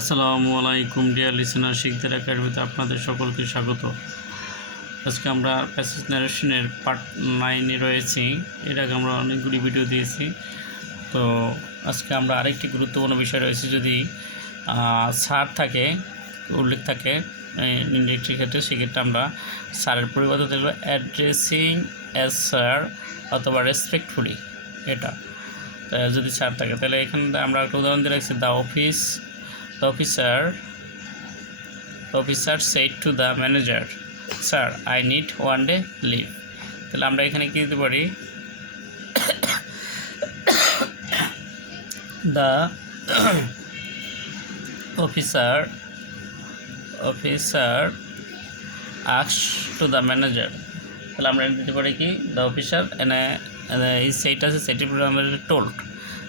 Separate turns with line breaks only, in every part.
আসসালামু আলাইকুম deer listener শিখদের একাডেমিতে আপনাদের সকলকে স্বাগত। আজকে আমরা প্যাসেজ ন্যারেশনের পার্ট নাইনে রয়েছি। এর আগে আমরা অনেকগুলি ভিডিও দিয়েছি। তো আজকে আমরা আরেকটি গুরুত্বপূর্ণ বিষয় রয়েছে যদি সার থাকে, উল্লেখ থাকে ইন্ডাস্ট্রির ক্ষেত্রে, সেক্ষেত্রে আমরা সারের পরিবর্তে দেখব অ্যাড্রেসিং অ্যাজ স্যার অথবা রেসপেক্টফুলি এটা। যদি স্যার থাকে, তাহলে এখানে আমরা একটা উদাহরণ দিয়ে রাখছি the office Officer officer said to the manager, Sir, I need one day leave. তাহলে আমরা এখানে কি দিতে পারি? The officer officer asks to the manager তাহলে আমরা দিতে পারি কি? দ্য অফিসার এনে এই সেইটা আছে সেইটির পরে আমাদের টোল্ড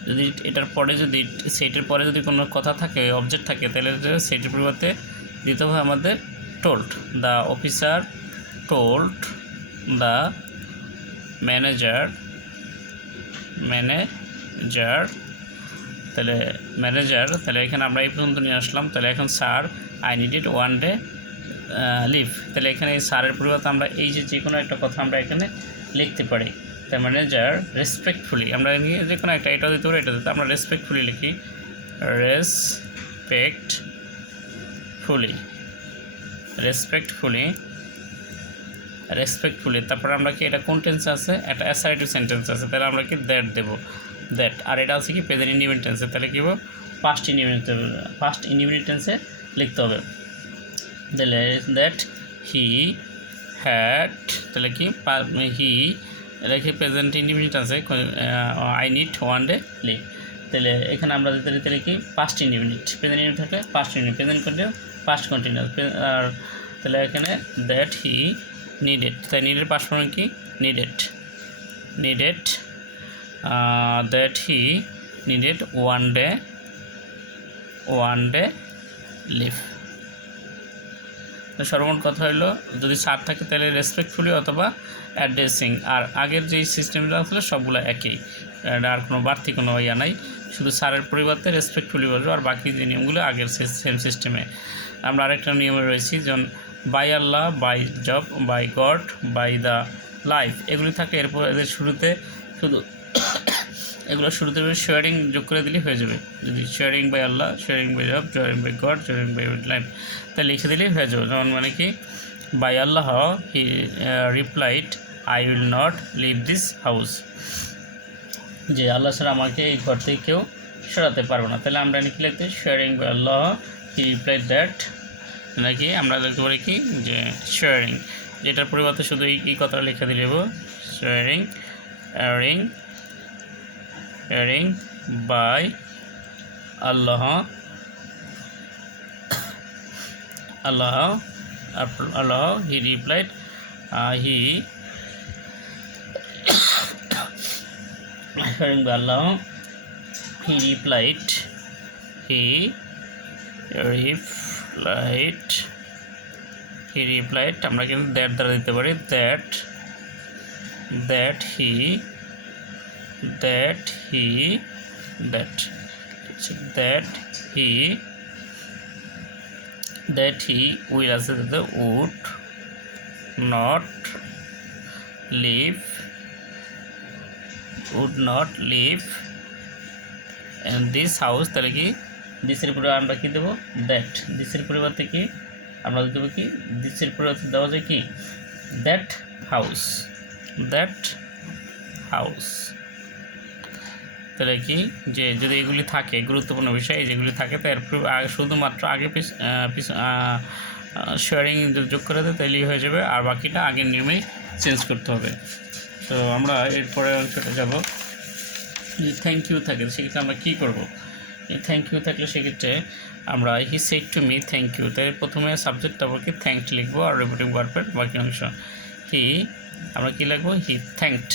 যদি এটার পরে যদি, সেইটার পরে যদি কোনো কথা থাকে অবজেক্ট থাকে, তাহলে সেইটার পরিবর্তে দিতে হবে আমাদের told the officer told the manager manager তাহলে ম্যানেজার তাহলে এখানে আমরা এই পর্যন্ত নিয়ে আসলাম। তাহলে এখন sir I needed one day leave তাহলে এখানে এই স্যারের পরিবর্তে আমরা এই যে যে কোনো একটা কথা আমরা এখানে লিখতে পারি। দ্য ম্যানেজার রেসপেক্টফুলি আমরা নিয়ে যে কোনো একটা এটা দিতে পারি, এটা দিতে আমরা রেসপেক্টফুলি লিখি রেসপেক্টফুলি রেসপেক্টফুলি রেসপেক্টফুলি তারপর আমরা কি, এটা কোন টেন্স আছে? একটা অ্যাসারেটিভ সেন্টেন্স আছে, তাহলে আমরা কি দ্যাট দেবো দ্যাট আর এটা আছে কি প্রেজেন্ট ইন্ডিপেন্ডেন্ট টেন্সে তাহলে কি বলব ফার্স্ট ইন্ডিপেন্ডেন্ট ফার্স্ট ইন্ডিপেন্ডেন্ট টেন্সে লিখতে হবে, তাহলে দ্যাট হি হ্যাড তাহলে কি হি কি প্রেজেন্ট ইন্ডিপেন্ডেন্ট আছে I need one day leave তাহলে এখানে আমরা দিতে দিতে কি পাস্ট ইন্ডিপেন্ডেন্ট প্রেজেন্ট ইন্ডিপেন্ডেন্ট থাকলে past independent present continue past continuous আর তাহলে এখানে দ্যাট হি নিডেড তাই নিডেড পাস্ট ফর্ম কি? Needed needed that he needed one day one day leave তো সর্বমোট কথা হলো যদি সার থাকে তাহলে রেসপেক্টফুলি অথবা অ্যাড্রেসিং আর আগের যেই সিস্টেমগুলো আসলে সবগুলো একই। আর কোনো বাড়তি কোনো ইয়া নাই। শুধু সারের পরিবর্তে রেসপেক্টফুলি বলব, আর বাকি যে নিয়মগুলো আগের সেম সিস্টেমে আমরা আরেকটা নিয়মে রয়েছি, যেমন by Allah by job by God by the life এগুলি থাকে এরপর এদের শুরুতে। শুধু এগুলো শুরুতে শেয়ারিং যোগ করে দিলেই হয়ে যাবে। যদি sharing by Allah sharing by job sharing by God sharing by life তা লিখে দিলেই হয়ে যাবে। যেমন মানে কি by Allah he replied I will not leave this house যে আল্লাহ স্যার আমাকে এই ঘর থেকে কেউ সরাতে পারব না। তাহলে আমরা নাকি লিখতে sharing by Allah he replied that নাকি আমরা লিখতে পারি কি, যে শেয়ারিং যেটার পরিবর্তে শুধু এই কথাটা লিখে দিলে sharing ring by Allah Allah Allah he replied uh, he sharing by Allah he replied he replied he replied আমরা কিন্তু দ্যাট দ্বারা দিতে পারি that that he that he that that he that he will আছে the would not live would not live in this house তাহলে কি দিসের পরে আমরা কি দেবো দ্যাট দিসের পরিবর্তে কি আমরা দেবো কি দিসের পরিবর্তে দেওয়া যায় কি দ্যাট হাউস দ্যাট হাউস তাহলে কি যে যদি এগুলি থাকে, গুরুত্বপূর্ণ বিষয় যেগুলি থাকে, তার শুধুমাত্র আগে পিছ শেয়ারিং যোগ করে দেয়, তাহলেই হয়ে যাবে। আর বাকিটা আগের নিয়মেই চেঞ্জ করতে হবে। তো আমরা এরপরে অংশটা যাব। যদি থ্যাংক ইউ থাকে, সেক্ষেত্রে আমরা কী করব? থ্যাংক ইউ থাকলে সেক্ষেত্রে আমরা he said to me thank you তাই প্রথমে সাবজেক্ট কি থ্যাংক লিখব, আর রিপিটিং ভার্বের বাকি অংশ। হি আমরা কী লিখব? হি থ্যাংকড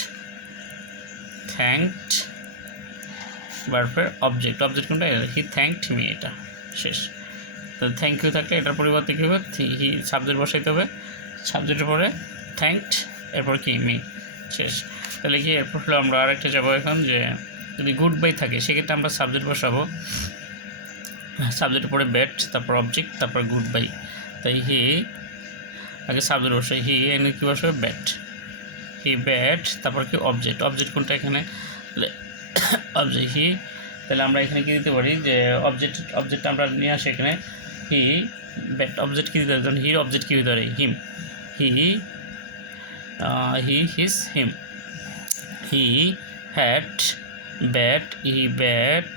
থ্যাংকড ভার্বের অবজেক্ট অবজেক্ট কোনটা? হি থ্যাংকড মি এটা শেষ। তো থ্যাংক ইউ থাকলে এটার পরিবর্তে কী হবে? হি সাবজেক্ট বসাইতে হবে। সাবজেক্টের পরে থ্যাংকড এরপর কি? মি শেষ। তাহলে কি, এরপর হলো আমরা আরেকটা যাব এখন যে যদি গুড বাই থাকে, সেক্ষেত্রে আমরা সাবজেক্ট বসাবো। সাবজেক্টের পরে ব্যাট তারপর অবজেক্ট তারপর গুড বাই তাই হি আগে সাবজেক্ট বসে হি এখানে কী বসবে? ব্যাট হি ব্যাট তারপর কি? অবজেক্ট অবজেক্ট কোনটা এখানে? অবজেক্ট হি তাহলে আমরা এখানে কি দিতে পারি যে অবজেক্ট অবজেক্ট আমরা নিয়ে আসি এখানে। হি ব্যাট অবজেক্ট কী দিতে পারি? ধরুন হির অবজেক্ট কী দিতে পারি? Him he he his him he had bade he bade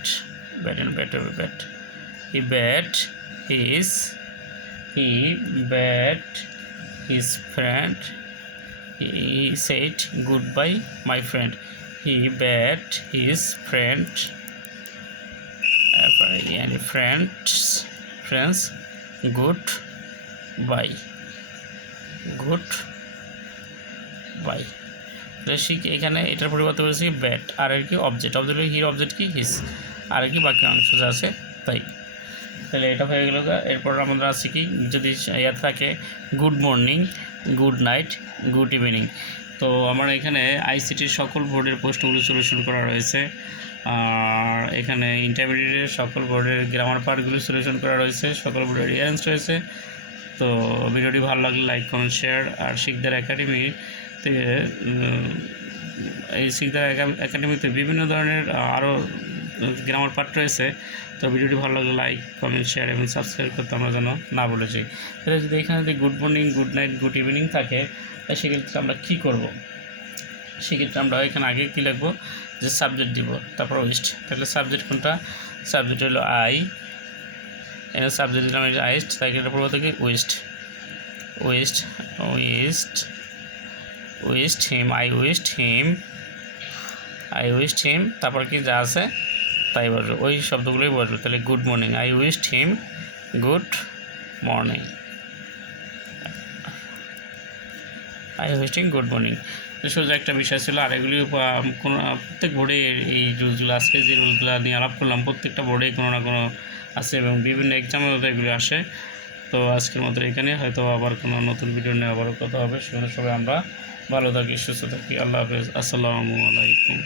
bade and bade bade he bade his he bade his friend he said goodbye, my friend. he his friend uh, and friends friends good bye. Good bye. তাহলে শিখ এখানে এটার পরিবর্তে বলেছি bat আর আর কি object object হির object কি? হিস আর কি বাকি অংশ যা আছে? তাই। তাহলে এটা হয়ে গেল। এরপর আমাদের আছে কি? যদি ইয়ে থাকে good morning good night good evening তো আমার এখানে আইসিটির সকল বোর্ডের প্রশ্নগুলো সলিউশন করা রয়েছে। আর এখানে ইন্টারমিডিয়েটের সকল বোর্ডের গ্রামার পার্টগুলো সলিউশন করা রয়েছে, সকল বোর্ডের রিয়ারেন্স রয়েছে। তো ভিডিওটি ভালো লাগলে লাইক কমেন্ট শেয়ার আর শিকদার একাডেমিতে এই শিকদার একাডেমিতে বিভিন্ন ধরনের আরও গ্রামার পার্ট রয়েছে। তো ভিডিওটি ভালো লাগলে লাইক কমেন্ট শেয়ার এবং সাবস্ক্রাইব করতে আমরা যেন না বলেছি তাহলে যদি এখানে যদি good morning good night good evening থাকে, তাহলে সেক্ষেত্রে আমরা কী করব? সেক্ষেত্রে আমরা এখানে আগে কী লিখব? যে সাবজেক্ট দিব, তারপর ওয়েস্ট তাহলে সাবজেক্ট কোনটা? সাবজেক্ট হলো আই এখানে সাবজেক্ট দিলাম আইস্ট তাই এটা পূর্ব থেকে wished wished wished wished him I wished him I wished him তারপর কি যা আছে? তাই বলবে, ওই শব্দগুলোই বলবে। তাহলে good morning I wished him good morning I উইস্টিং good morning সোজা একটা বিষয় ছিল, আর এগুলি কোনো প্রত্যেক বোর্ডে এই রুলসগুলো আজকে যে রুলসগুলো নিয়ে আলাপ করলাম, প্রত্যেকটা বোর্ডেই কোনো না কোনো আছে এবং বিভিন্ন এক্সামেও এগুলি আসে। তো আজকের মতো এখানে হয়তো আবার কোনো নতুন ভিডিও নিয়ে আবারও কথা হবে। সেখানে সবাই আমরা ভালো থাকি, সুস্থ থাকি। আল্লাহ হাফেজ। আসসালামু আলাইকুম।